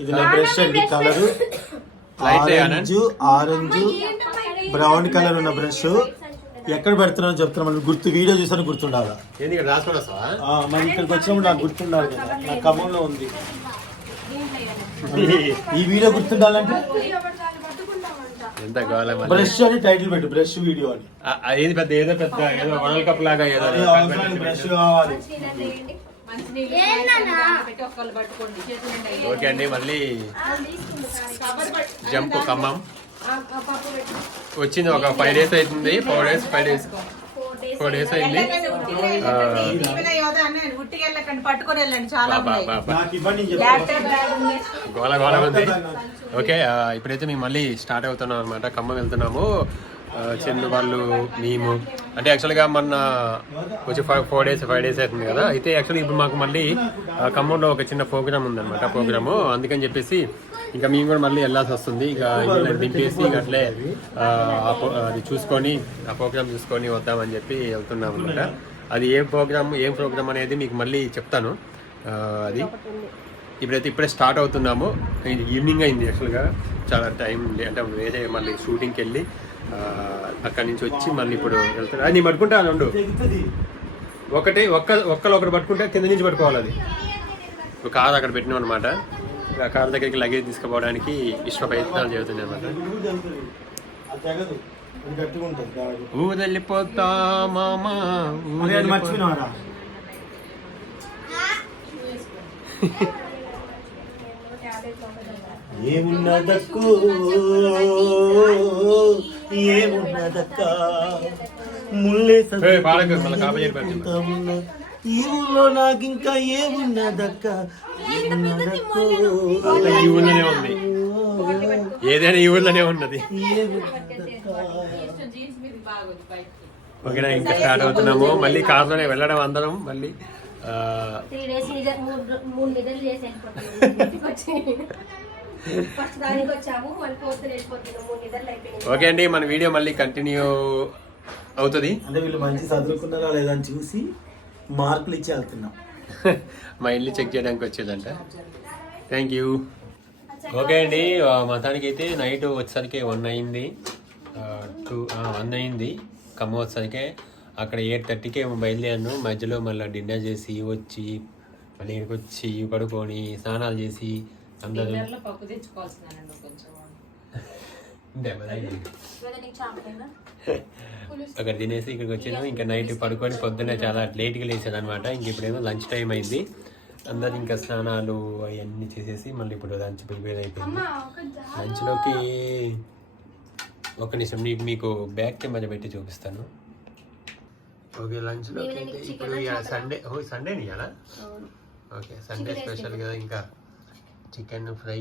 ఇది నా బ్రష్ అండి colour? Orange orange brown colour ఉన్న బ్రష్ ఎక్కడ పెడుతున్నానో చెప్తున్నా మనకు గుర్తు వీడియో చూసాను గుర్తుండాలా? ఏంది ఇక్కడ రాసుకొని వస్తావా? ఆ, మరి ఇక్కడికి వచ్చినప్పుడు నాకు గుర్తుండాలి కదా నా ఖమ్మంలో ఉంది. ఈ వీడియో గుర్తుండాలంటే? ఎంత కావాలి మళ్ళీ బ్రష్ అని టైటిల్ పెట్టు బ్రష్ వీడియో అని. ఏది పెద్ద ఏదో పెద్ద ఏదో వరల్డ్ కప్ లాగా ఏదో బ్రష్ కావాలి. ఓకే అండి మళ్ళీ జంప్ ఖమ్మం. వచ్చింది ఒక ఫైవ్ డేస్ అవుతుంది four days five days four days అయింది. గోల గోల ఉంది. ఓకే ఇప్పుడైతే మేము మళ్ళీ స్టార్ట్ అవుతున్నాం అనమాట ఖమ్మం వెళ్తున్నాము. చిన్న వాళ్ళు మేము. అంటే యాక్చువల్గా మొన్న వచ్చి five four days five days అవుతుంది కదా. అయితే యాక్చువల్లీ ఇప్పుడు మాకు మళ్ళీ ఖమ్మంలో ఒక చిన్న ప్రోగ్రామ్ ఉందన్నమాట ప్రోగ్రాము. అందుకని చెప్పేసి ఇంకా మేము కూడా మళ్ళీ వెళ్ళాల్సి వస్తుంది. ఇక వీళ్ళని దింపేసి ఇక అట్లే ఆ అది చూసుకొని ఆ ప్రోగ్రామ్ చూసుకొని వద్దామని చెప్పి వెళ్తున్నాం అనమాట అది ఏ ప్రోగ్రామ్ ఏం ప్రోగ్రామ్ అనేది మీకు మళ్ళీ చెప్తాను. అది ఇప్పుడైతే ఇప్పుడే స్టార్ట్ అవుతున్నాము. ఈవినింగ్ అయింది యాక్చువల్గా చాలా టైం అంటే వేరే మళ్ళీ షూటింగ్కి వెళ్ళి అక్కడి నుంచి వచ్చి మళ్ళీ ఇప్పుడు వెళ్తాను అది నేను పట్టుకుంటా ఉండు తెగుతుంది. ఒకటి ఒక్క ఒక్కరు ఒకటి పట్టుకుంటే కింద నుంచి పట్టుకోవాలి అది ఒక కార్ అక్కడ పెట్టినాం అనమాట ఆ కార్ దగ్గరికి లగేజ్ తీసుకుపోవడానికి విశ్వ ప్రయత్నాలు చేస్తున్నాయి అనమాట అది. అది అది. ఊరెళ్ళిపోతా మామా అది ఏమున్నదక్కు ఏమున్నదక్క మళ్ళా. ఈ ఊళ్ళో నాకు ఇంకా ఏమున్నదక్క ఈ ఊళ్ళోనే ఉంది. ఏదైనా ఈ ఊళ్ళోనే ఉన్నది. ఓకేనా ఇంకా స్టార్ట్ అవుతున్నాము. మళ్ళీ కార్లోనే వెళ్ళడం అందరం మళ్ళీ మూడు నిద్రలు చేసి ఓకే అండి మన వీడియో మళ్ళీ కంటిన్యూ అవుతుంది. అంటే వీళ్ళు మంచి చదువుకున్నారా లేదా అని చూసి మార్కులు ఇచ్చి వెళ్తున్నాం. మా ఇల్లు చెక్ చేయడానికి వచ్చేదంట. థ్యాంక్ యూ ఓకే అండి ఆ, మొత్తానికి అయితే నైట్ వచ్చేసరికి వన్ అయింది. టూ వన్ అయింది. ఖమ్మం వచ్చేసరికి అక్కడ ఎయిట్ థర్టీకి ఏమో బయలుదేరాను. మధ్యలో మళ్ళీ డిన్నర్ చేసి వచ్చి మళ్ళీ ఇక్కడికి వచ్చి పడుకొని స్నానాలు చేసి డిన్నర్లో పప్పు కొంచెం. అక్కడ తినేసి ఇక్కడికి వచ్చాను. ఇంకా నైట్ పడుకొని పొద్దున్నే చాలా లేట్గా లేచాను అనమాట ఇంక ఇప్పుడేమో లంచ్ టైం అయింది. అందరు ఇంకా స్నానాలు అవన్నీ చేసేసి మళ్ళీ ఇప్పుడు లంచ్ ప్రిపేర్ అయిపోయింది. లంచ్లోకి ఒక నిమిషం. నీకు మీకు బ్యాక్ కెమెరా పెట్టి చూపిస్తాను. ఓకే లంచ్లోకి అయితే ఇప్పుడు సండే. ఓ సండే ఇవాళ ఓకే సండే స్పెషల్ కదా ఇంకా. చికెన్ ఫ్రై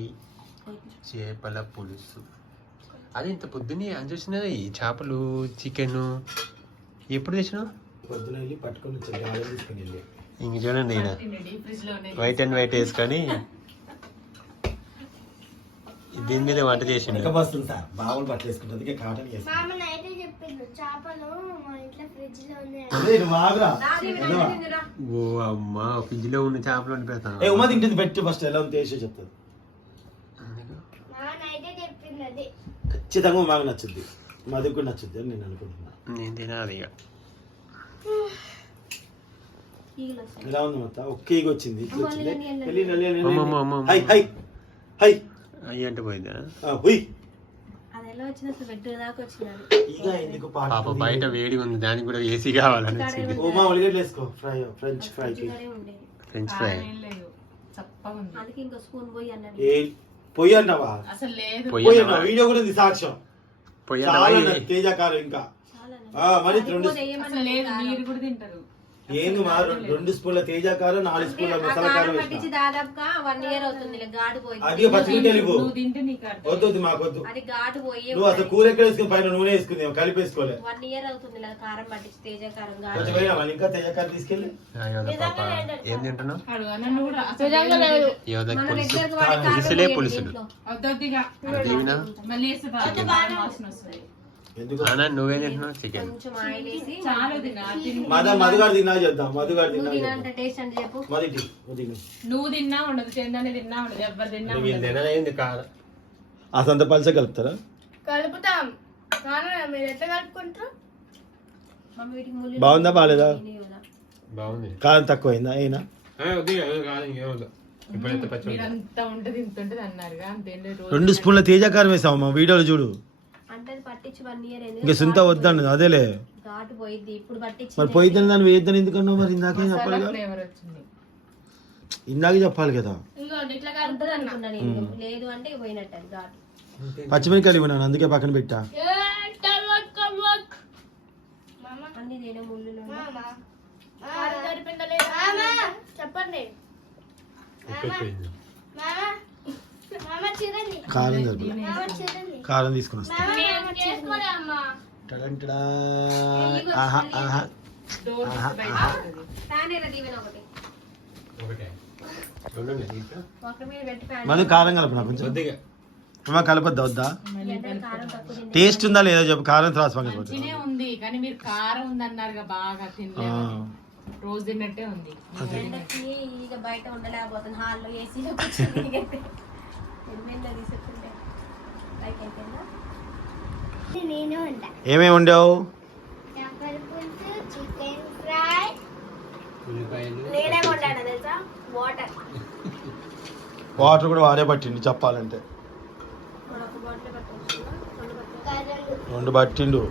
చేపల పులుసు. అది ఇంత పొద్దున్నే అని చూసినది చేపలు చికెన్? ఎప్పుడు తెచ్చినావు పొద్దున వెళ్ళి పట్టుకొని తీసుకుని వెళ్ళి. ఇంక చూడండి ఈయన వైట్ అండ్ వైట్ వేసుకొని దీని మీద వంట చేసిండు. బావులు అందుకే కాటన్ ఓ అమ్మా ఫ్రిడ్జ్లో ఉన్న చేపలు వండి పెడతాను ఏ ఉమా తింటుంది పెట్టి ఫస్ట్ ఎలా ఉంది టేస్ట్ చెప్తుంది మా నైతే చెప్పింది అది. ఖచ్చితంగా మాకు నచ్చుద్ది. మాది కూడా నచ్చుద్ది అని నేను అనుకుంటున్నా. నేను తినాలి ఇక. ఎలా ఉంది మొత్తం? ఒక్క ఈగ వచ్చింది ఇట్లా వచ్చింది. వెళ్ళి, హై హై హై. అయ్యి అంటే పోయిందా? అది ఎలా దాకా ఎందుకు పాట పాప బయట వేడి ఉంది దానికి కూడా ఏసీ కావాలని వచ్చింది. ఉమా ఉల్లిగడ్డలు వేసుకో ఫ్రై ఫ్రెంచ్ ఉండేది ఫ్రెంచ్ ఫ్రై. ఏం లేదు. చప్పగా ఉంది. అందుకే ఇంకో స్పూన్ పోయి అన్నాడు. ఏ పొయ్యి అన్నావా? అసలు లేదు. పొయ్యి పొయ్యి అన్నావా? వీడియో కూడా ఉంది సాక్ష్యం. చాలా ఉన్నది, తేజకారం ఇంకా. చాలా ఆ, మరి రెండు లేదు మీరు కూడా తింటారు. ఏంది మా రెండు- స్పూన్ల తేజకారం నాలుగు స్పూన్ల మసాలా కారం కారం వేసిన. పట్టించి దాదాపుగా వన్ ఇయర్ అవుతుంది ఇలా ఘాటు పోయి. అది నీకు అర్థం. వద్దు వద్దు మాకు వద్దు. అది పోయి నువ్వు అసలు కూర ఎక్కడ వేసుకుని పైన నూనె వేసుకుంది ఏమో కలిపేసుకోలే వన్ ఇయర్ అవుతుంది కారం పట్టించి తేజ కారం ఘాటు కొంచెం పోయినా మళ్ళీ ఇంకా తీసుకెళ్ళి. ఏం తింటున్నావు? వాడే కారం పులుసులే పోయండి పులుసులు. దీవినా మళ్ళీ నువ్వేం తింటున్నావు చికెన్ మద మధుగారు తిన్నా చేద్దాం మధుగారు తిన్నా నువ్వు తిను. నువ్వు తిన్నా ఉండదు చందని తిన్నా ఉండదు ఎవరు తిన్నా కాదు. ఆ సంత పలస కలుపుతారా? కలుపుతాం. మీరు ఎట్లా కలుపుకుంటారు? బాగుందా బాగాలేదా. బాగుంది. కారం తక్కువైందా అయినా? రెండు స్పూన్ల తేజ కారం వేసావు మా వీడియోలో చూడు. అంటే అది పట్టించి వన్ ఇయర్ ఇంకా సుంత వద్దండి అదేలే. ఘాటు పోయిద్ది ఇప్పుడు పట్టించి మరి పోయిద్దని దాన్ని వేద్దని ఎందుకన్నావు మరి? ఇందాకే చెప్పాలి కదా. ఫ్లేవర్ వచ్చింది. ఇందాకే చెప్పాలి కదా. ఇంకో ఇట్లా ఉంటుంది అనుకున్నా నేను లేదు అంటే ఇక పోయినట్టు అది ఘాటు పచ్చిమిరకాయలు ఇవ్వనాను అందుకే పక్కన పెట్టా. అన్ని తేనే ముళ్ళు చెప్పండి. కారం కారం తీసుకుని వస్తా. చేసుకోలే అమ్మా టడంటడా. ఆహా ఆహా. డోర్ ఆహా, బయట ఆహా. ఉంటుంది. ఫ్యాన్ ఏదో దీవెన ఒకటి. ఒకటే. ఉండండి, ఇంకా. ఒక మీద పెట్టి ఫ్యాన్ మళ్ళీ కారం కలపనా కొంచెం? కొద్దిగా. అమ్మా కలపద్దా వద్దా? టేస్ట్ ఉందా లేదా చెప్పు కారం త్రాసు పక్కన పెట్టు. మంచినే ఉంది కానీ మీరు కారం ఉంది అన్నారుగా బాగా ఆ, తినలేదు రోజు తిన్నట్టే ఉంది. బయట ఉండలేకపోతుంది హాల్లో ఏసీలో ఏమేమి వండావు? Chicken fry. నేనే తెలుసా? వాటర్. వాటర్ కూడా వాడే పట్టిండు చెప్పాలంటే. రెండు పట్టిండు